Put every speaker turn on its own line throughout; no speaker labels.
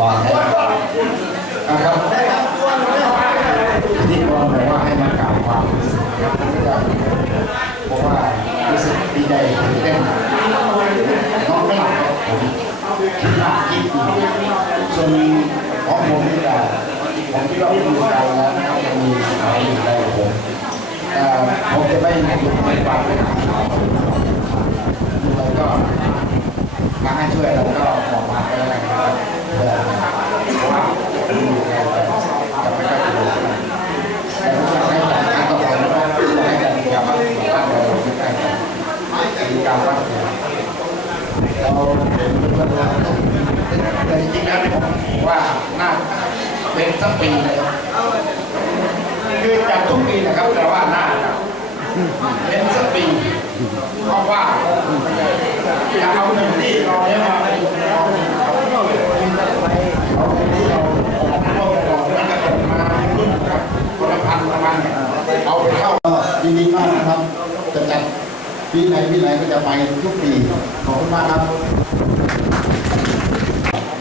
รอให้นะครับที่ผมบอกว่าให้มากล่าวความรู้สึกนะครับเพราะว่ารู้สึกดีใจตื่นเต้นน้องไม่หลับผมคิดมากคิดอยู่ส่วนของผมนี่ก็ผมคิดว่าผมอยู่ไกลแล้วนะครับยังมีเขาอยู่ไกลกับผมเอ่อผมจะไม่อยู่ในความเป็นของเขาเราก็มาให้ช่วยเราก็บอกมาก็แล้วกันนะครับเพื่อเพราะว่าดูแลจะไม่ค่อยถูกแต่ถ้าให้แต่งงานก็บอกแล้วว่าให้แต่งงานบ้านบ้านเราไม่ใกล้กันมีการบ้านเราเป็นเพื่อนเราแต่จริงๆแล้วผมว่าน่า เป็นสักปีเลยคือจัดทุกปีนะครับแต่ว่าหน่าเป็นสักปีเพราะว่าจะเอาเงินที่เราเนี่ยมาเอาเอาเงินที่เราเอาที่เราเอาแล้วก็เกิดมารุ่นกับคนละพันประมาณเอาไปเข้าก็ยินดีมากนะครับจะจัดปีไหนปีไหนก็จะไปทุกปีขอบคุณมากครับ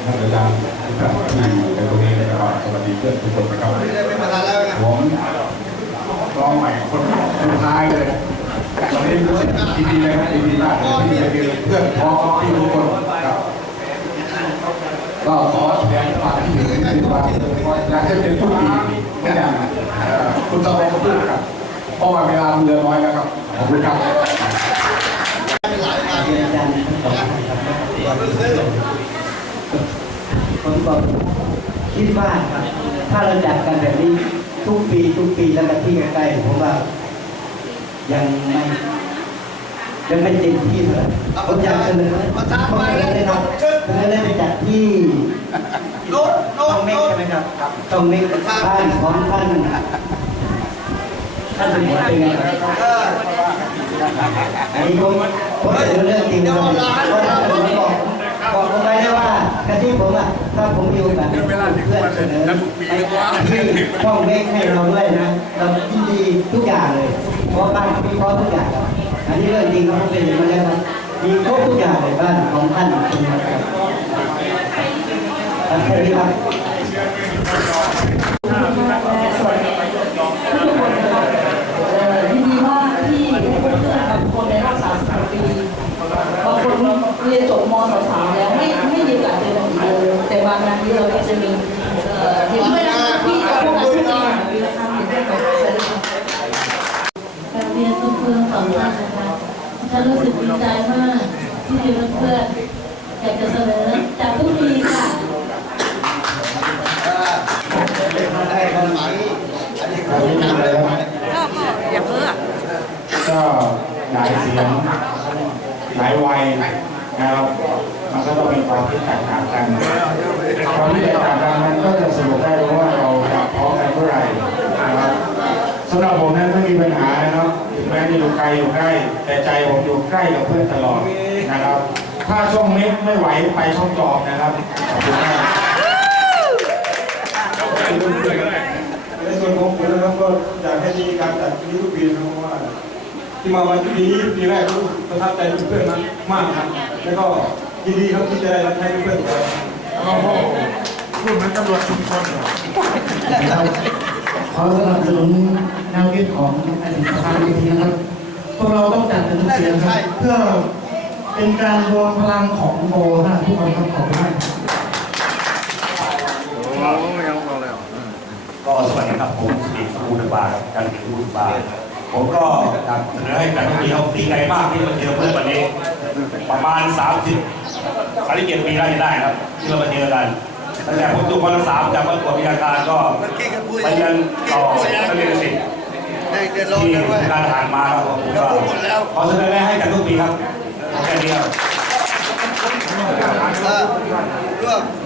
ท่านอาจารย์ทุกท่านที่อยู่ในตรงนี้ นะครับสวัสดีเพื่อนทุกคนนะครับผมร้องใหม่คนสุดท้ายเลยตอนนี้รู้สึกดีดีเลยครับดีดีมากเลยที่ได้เจอเพื่อนพ้องพี่ทุกคนครับก็ขอแสดงความคิดเห็นที่ว่าอยากให้เป็นทุกปีไม่อย่างเอ่อคุณสมองพูดครับเพราะว่าเวลาเหลือน้อยแล้วครับขอบคุณครับ
ผมบอก คิดว่าครับ ถ้าเราจัดกันแบบนี้ทุกปีทุกปีแล้วก็ที่ใกล้ๆผมว่ายังไม่ยังไม่เต็มที่เท่าไหร่ผมอยากเสนอผมเสนอเลยครับเสนอเลยไปจัดที่ต้องเมกใช่ไหมครับต้องเมกบ้านของท่านท่านสมุทรเป็นไงครับอันนี้ผมผมเสนอเรื่องจริงนะครับเพราะท่านสมุทรบอกบอกผมไปนะว่ากระที่ผมอะ ถ้าผมมีโอกาสเพื่อนเสนอไปที่ช่องเมกให้เราด้วยนะ เรายินดีทุกอย่างเลย เพราะบ้านเขามีพร้อมทุกอย่างครับอันนี้เรื่องจริงเขาเป็นอย่างนั้นแล้วครับมีครบทุกอย่างเลยบ้านของท่านเป็นอย่างนั้นครับท่านแค่นี้ครับ
ยินดีมากที่ได้พบเพื่อนกับคนในรอบ30ปีบางคนเรียนจบมศสามแล้วไม่ไม่มีโอกาสเจอกันอีกเลยแต่บางงานนี้ เราก็จะมีเอ่อเห็นด้วยนะคะที่พบกันทุกปีปีละคาเห็นด้วยกับสวัสดีค่ะ
การเรียนทุกเพื่อนสองท่านนะคะฉันรู้สึกดีใจมากที่มีเพื่อนอยากจะเสนอจากทุกปีค่ะ
ก็หลายเสียงหลายวัยนะครับ มันก็ต้องมีความคิดแตกต่างกันความคิดแตกต่างกันมันก็จะสรุปได้ว่าเราจะพร้อมกันเมื่อไหร่นะครับสำหรับผมนั้นไม่มีปัญหานะครับถึงแม้จะอยู่ไกลอยู่ใกล้ แต่ใจผมอยู่ใกล้กับเพื่อนตลอดนะครับ ถ้าช่องเม็กไม่ไหวไปช่องจอบนะครับขอบคุณมาก
ในส่วนของผมนะครับก็อยากให้มีการจัดนี้ทุกปีนะเพราะว่าที่มาวันที่นี้ปีแรกรู้ประทับใจเพื่อนๆมากครับแล้วก็ ยินดีครับที่จะได้ให้เพื่อนๆ
พูดเหมือนตำรวจชุมชนเหรอ
ขอสนับสนุนแนวคิดของอดีตประธานอีกทีนะครับ พวกเราต้องจัดเป็นเสียงครับเพื่อเป็นการรวมพลังของโบนะทุกคนครับขอบคุณมาก
ก็สวัสดีครับผมสติสกูลบาร์ครับจันทร์สกูลบาร์ผมก็อยากเสนอให้กันทุกปีเขาดีใจมากที่มาเจอเพื่อนวันนี้ ประมาณ 30 สาริเกียรติปีได้ได้ครับ ที่เรามาเจอกันตั้งแต่ผมจบมสามจากวัดกวดวิทยาการก็ไปเรียนต่อนักเรียนศิษย์ที่การทหารมาครับผมก็ขอเสนอให้กันทุกปีครับแค่นี้ครับ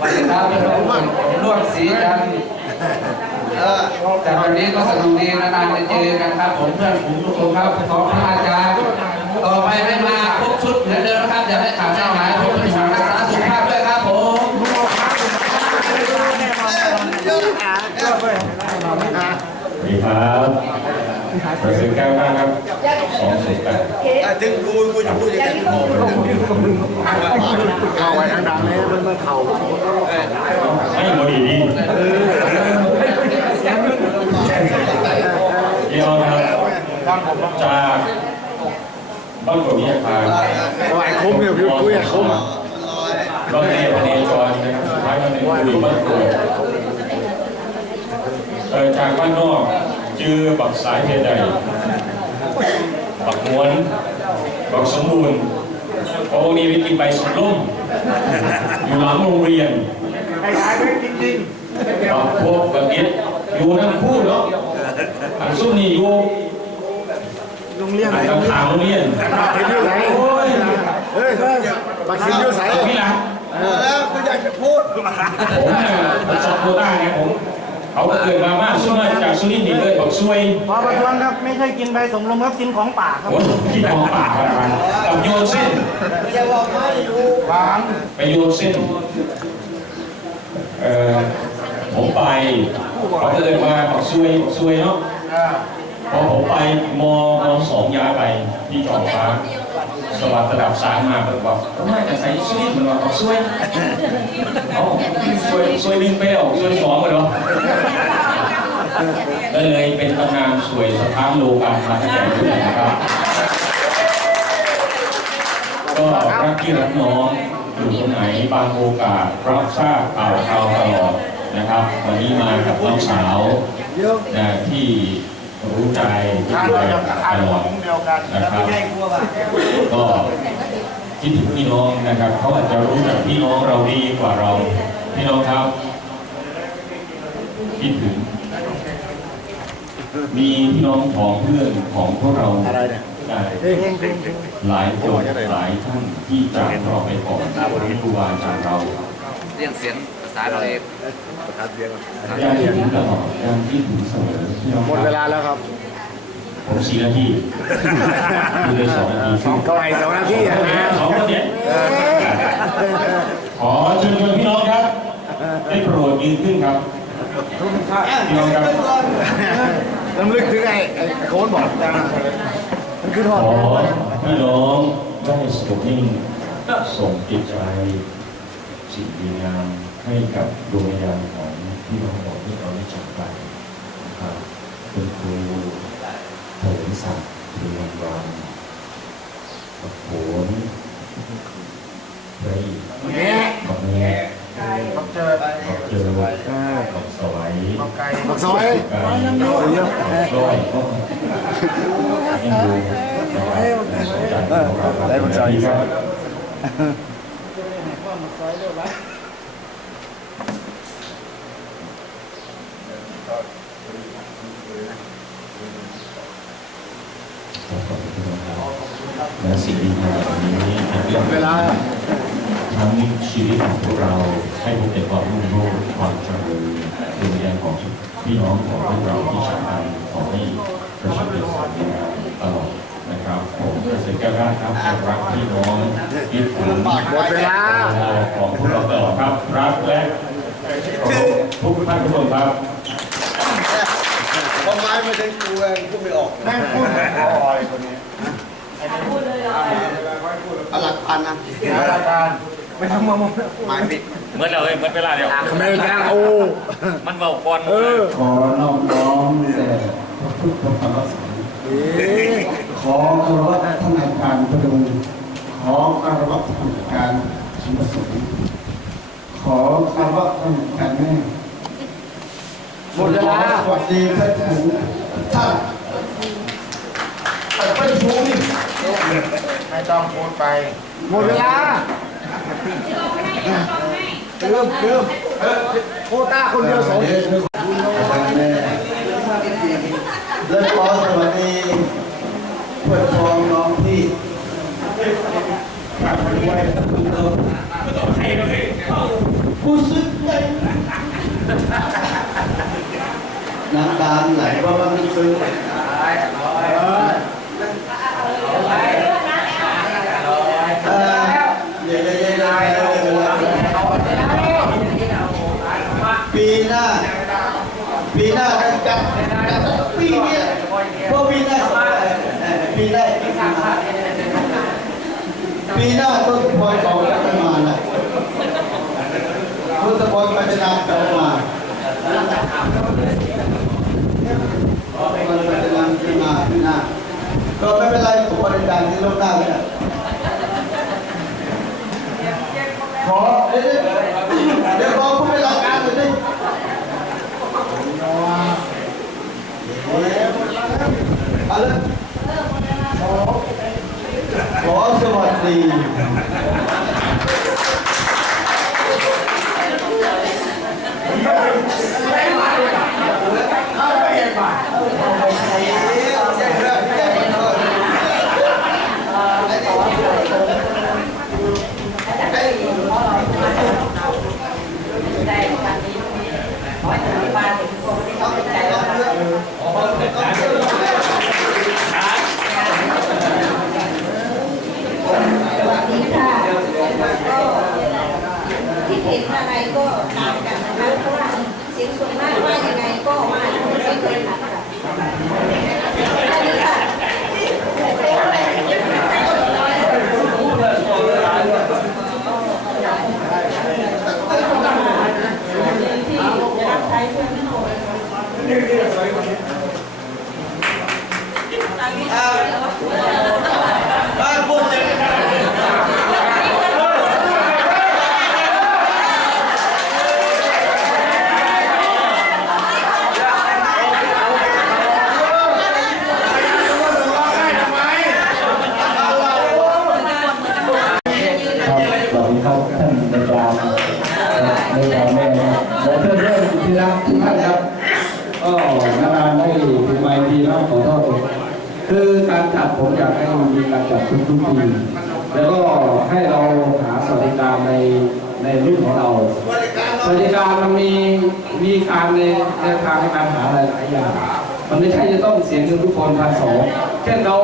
วันนี้ครับเป็นผมร่วมสีกันแต่วันนี้ก็สนุกดีนานๆจะเจอกันครับ ผมเพื่อนผมทุกคนครับขอพระอาจารย์ต่อไปให้มาครบชุดเหมือนเดิมนะครับอย่าให้ขาดไม่หาย ครับ
เอร์เซ็นต์ก้าห้าครับสองสิบแปดแต่
ถึงกูกูจะพูดอย่างนี้
เอาไว้ดังๆเลยเมื่อเขาไม่บดีดีเดี๋ยวครับจากบ้าน
ผมเนี่ยพา
ไหว
คุ้มเนี่ยพี่คุยคุ้มเราเรียนเรียนจอยนะครับสุดท้ายมันเป็ยนอยู่บ้านเกิจากบ้านนอก จือบักสายเพชรใดบักม้วนบักสมบูรณ์เพราะวันนี้ไปกินใบสมร่มอยู่หลังโรงเรียนบักพวกบักเอ็ดอยู่ทั้งคู่เนาะทางซุ่มนี่อยู่
โรงเรียน
ทางทางโรงเรียนโอ้ย
เฮ้ยบักซินอยู่ใส
พี่หลัง
แล้วกูอยากจะพูด
ผมเนี่ยผมสอบโควต้าไงผม เขาก็เกิดมามากช่วงจากสุรินทร์นี่เลยบอกซวย
พอประท้วงครับไม่ใช่กินใบสมรมครับกินของป่าครับ
โอ้ยคิดมองป่าอะไรกันกับโยนเส้น
อย่าบอกไม่อยู่บาง
ไปโยนเส้นเอ่อผมไปเขาก็เลยมาบอกซวยซวยเนาะพอผมไปมมสองย้ายไปที่จอมฟ้า สวัสดิ์ระดับสามมาแบบบอกทำไมแต่ใส่สุรินทร์มันว่าบอกซวยเขาซวยซวยหนึ่งไปแล้วซวยสองไปเหรอก็เลยเป็นตำนานสวยสะท้านโลกันมาตั้งแต่รุ่นนะครับ ก็รักพี่รักน้องอยู่ตรงไหนบางโอกาสรับทราบข่าวข่าวตลอดนะครับ วันนี้มากับน้องสาวนะที่ รู้ใจที่ดูแลตลอดนะครับก็คิดถึงพี่น้องนะครับเขาอาจจะรู้จักพี่น้องเราดีกว่าเรา พี่น้องครับ คิดถึง มีพี่น้องของเพื่อนของพวกเรา
ได้
หลายคนหลายท่านที่จากเราไปก่อนที่ครูบาอาจารย์เรา
เรียงเสียง ษาเราเอง
ยังคิดถึงตลอดยังคิดถึงเสมอพี่น้อง
หมดเวลาแล้วครับ
ผมสี่นาทีคุณเลยสองนาที
สองเท่าไหร่สองนาทีอะ
สองคนเนี้ยขอเชิญชวนพี่น้องครับได้โปรดยืนขึ้นครับพี่น้องครับ
ลำลึกถึงไอ้ไอ้โค้ดบอกจังมันคือทอด
ขอพี่น้องได้สงบนิ่งส่งจิตใจสิ่งดีงาม ให้กับดวงวิญญาณของพี่น้องของที่เราได้จากไปนะครับคุณครูเถิดศักดิ์เรียนวันบักโขนไรบักแง่บักเจอบักเจอบักสวัย
บักซอย
ไก่เยอะร้อยก็ยังดูได้บักซอยครับ และสิ่งดีงามแบบนี้เป็น
เวลา
ทั้ชีวิตของพวกเราให้พบแต่ความรุ่งโรจน์ความเจริญเป็นวิญญาณของพี่น้องของพวกเราที่จากไปขอให้ประสบแต่สิ่งดีงามตลอดนะครับผมเกษตรกรครับรักพี่น้องที่ถึง
หมดเวลา
ของพวกเราตลอดครับรักและเคารพทุกท่านทุกคนครับ
พอไม้ไม่ใช่กูเองพูดไม่ออกแม่พูดไม่ออกคนนี้อลักพันนะ
ไม่ต้องมา
ไม้ปิด
เหมือนเราเลยเหมือนเวลาเดียว
เมริกาโอ้
มันเบาก่อน
เออ
ขอน้อมน้อมแต่พระพุทธพระธรรมพระสงฆ์ขอคารวะท่านอาจารย์พดุงขอคารวะท่านอาจารย์สุนทรขอคารวะท่านอาจารย์แม่
หมดเวลา
สวัสดีพระถึงท่านไปชูนี่
ไม่ต้องพูดไป หมดเวลาเริ่มเริ่มโคต้าคนเดียวสอง
อาจารย์แม่และขอสวัสดีเพื่อนพ้องน้องพี่กลับไปไว้กับคุณเราผู้ซึ้งใจ น้ำตาไหลเพราะว่ามันซึ้งเอ่อเดี๋ยวเดี๋ยวเดี๋ยวเดี๋ยวเดี๋ยวเดี๋ยวปีหน้า ปีหน้าจะจัดจัดปีนี้พราะปีหน้าเอ่อปีหน้าปีหน้าต้นพลอยของจะมาแล้วต้นพลอยมันจะนำกลับมามันจะนำขึ้นมาปีหน้า ก็ไม่เป็นไรผมบริการที่โลกหน้าเลย
เดี๋ยวเดี๋ยวรอผู้เป็นหลักการหน่อยดิเอา
Gracias. ก็นาน
ๆได้ถึงไมค์ทีนะขอโทษคือการจัดผมอยากให้มีการจัดทุกทุกๆปีแล้วก็ให้เราหาสวัสดิการในในรุ่นของเราสวัสดิการมันมีมีการในในทางในการหาหลายๆอย่างมันไม่ใช่จะต้องเสียเงินทุกคนพันสองเช่นเรา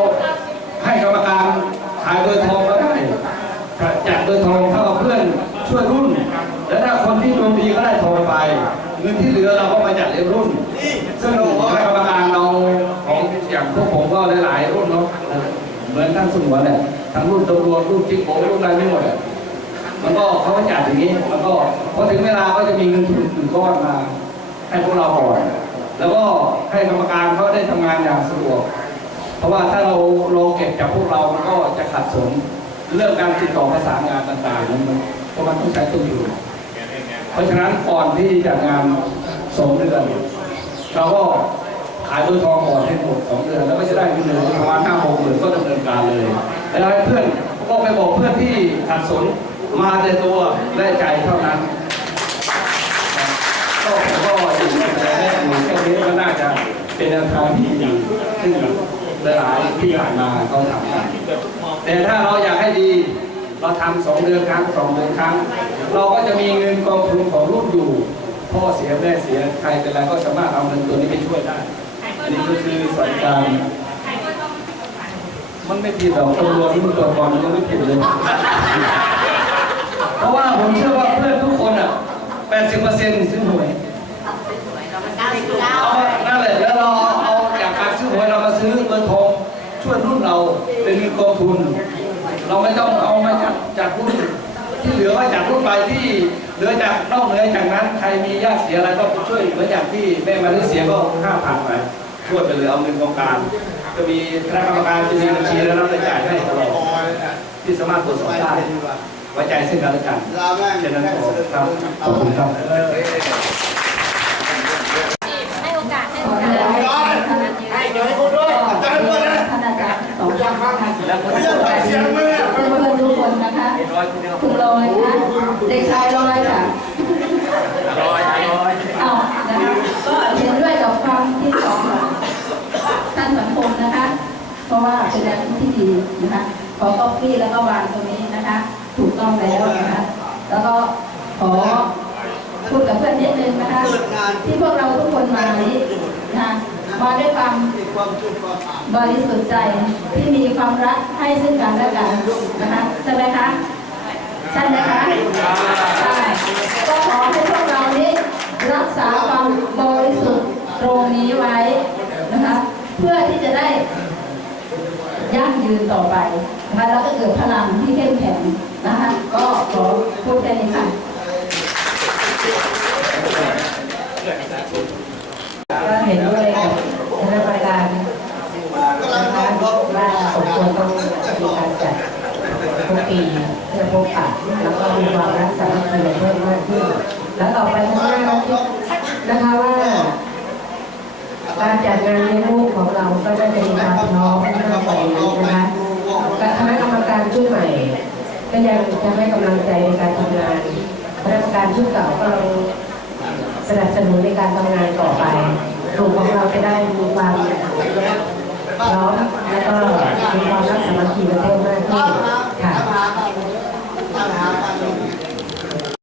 ให้กรรมการขายเบอร์ทองก็ได้จัดเบอร์ทองเท่ากับเพื่อนช่วยรุ่น แล้วถ้าคนที่ดวงดีก็ได้ทองไป เงินที่เหลือเราก็มาจัดเลี้ยงรุ่นซึ่งคณะกรรมการเราของอย่างพวกผมก็หลายๆรุ่นเนาะเหมือนท่านสุนวนเนี่ยทั้งรุ่นตำรวจรุ่นจิ๊กโกรุ่นอะไรไม่หมดอะมันก็เขาก็จัดอย่างนี้แล้วก็พอถึงเวลาก็จะมีเงินทุนถึงก้อนมา ให้พวกเราก่อนแล้วก็ให้กรรมการเขาได้ทำงานอย่างสะดวก เพราะว่าถ้าเราเราเก็บจากพวกเรามันก็จะขัดสนเรื่องการติดต่อประสานงานต่างๆนั้นมันเพราะมันต้องใช้ต้นทุน ราะฉะนั้นก่อนที่จัดงานสองเดือนเราก็ขายตัวทองก่อนให้หมดสองเดือนแล้วก็จะได้เงินเดือนประมาณห้าหกหมื่นก็ดำเนินการเลยแล้วเพื่อนก็ไปบอกเพื่อนที่ขัดสนมาแต่ตัวและใจเท่านั้นก็ก็อยู่ในแรกหนึ่งแค่นี้ก็น่าจะเป็นแนวทางที่ดีซึ่งหลายๆที่ผ่านมาเขาทำกันแต่ถ้าเราอยากให้ดี เราทำสองเดือนครั้งสองเดือนครั้ง เราก็จะมีเงินกองทุนของรุ่นอยู่พ่อเสียแม่เสียใครเป็นไรก็สามารถเอาเงินตัวนี้ไปช่วยได้ อันนี้ก็คือสวัสดิการมันไม่ผิดหรอกตำรวจรุ่นตัวก่อนมันก็ไม่ผิดเลย เพราะว่าผมเชื่อว่าเพื่อนทุกคนอะ 80%ซื้อหวยเอานั่นแหละแล้วเราเอาจากการซื้อหวยเรามาซื้อเบอร์ทองช่วยรุ่นเราเป็นเงินกองทุน เราไม่ต้องเอามาจากจากรุ่นที่เหลือไว้จากรุ่นไปที่เหลือจากนอกเหนือจากนั้นใครมีญาติเสียอะไรก็ช่วยเหมือนอย่างที่แม่มาได้เสียก็ห้าพันไปช่วยไปเลยเอาเงินกองกลางจะมีคณะกรรมการจะมีบัญชีแล้วเราจะจ่ายให้ตลอดที่สามารถตรวจสอบได้ไว้ใจซึ่งกันและกันแค่นั้นพอครับขอบคุณครับ
ให้โอกาสให้
ขออนุญาตให้เดี๋ยวให้พูดด้วยอาจารย์พูดนะท่านอาจารย์สองอย่างฟังแล้วก็เสียงมือเพื่อนๆทุกคน นะคะคุณลอยนะเด็กชายลอยค่ะลอยลอยเอานะคะก็เห็นด้วยกับความที่สองของท่านสังคมนะคะ เพราะว่าเป็นแนวคิดที่ดีนะคะขอก๊อปปี้แล้วก็วางตรงนี้นะคะ ถูกต้องแล้วนะคะแล้วก็ขอพูดกับเพื่อนนิดนึงนะคะที่พวกเราทุกคนมานี้นะมาด้วยความบริสุทธิ์ใจที่มีความรักให้ซึ่งกันและกันนะคะใช่ไหมคะ ใช่ไหมคะใช่ก็ขอให้พวกเรานี้รักษาความบริสุทธิ์ตรงนี้ไว้นะคะ เพื่อที่จะได้ยั่งยืนต่อไปนะคะแล้วก็เกิดพลังที่เข้มแข็งนะคะก็ขอพูดแค่นี้ค่ะก็เห็นด้วยกับคณะกรรมการนะคะว่าสมควรต้องมีการจัด
ทุกปีเพื่อพบปะแล้วก็มีความรักสามัคคีเพิ่มมากขึ้น แล้วต่อไปข้างหน้าเราคิดนะคะว่า การจัดงานเลี้ยงลูกของเราก็จะมีความพร้อมมากกว่านี้นะคะกับคณะกรรมการชุดใหม่ ก็ยังจะให้กำลังใจในการทำงานคณะกรรมการชุดเก่าก็เราสนับสนุนในการทำงานต่อไปกลุ่มของเราจะได้มีความพร้อมและก็มีความรักสามัคคีกันเพิ่มมากขึ้นค่ะ happen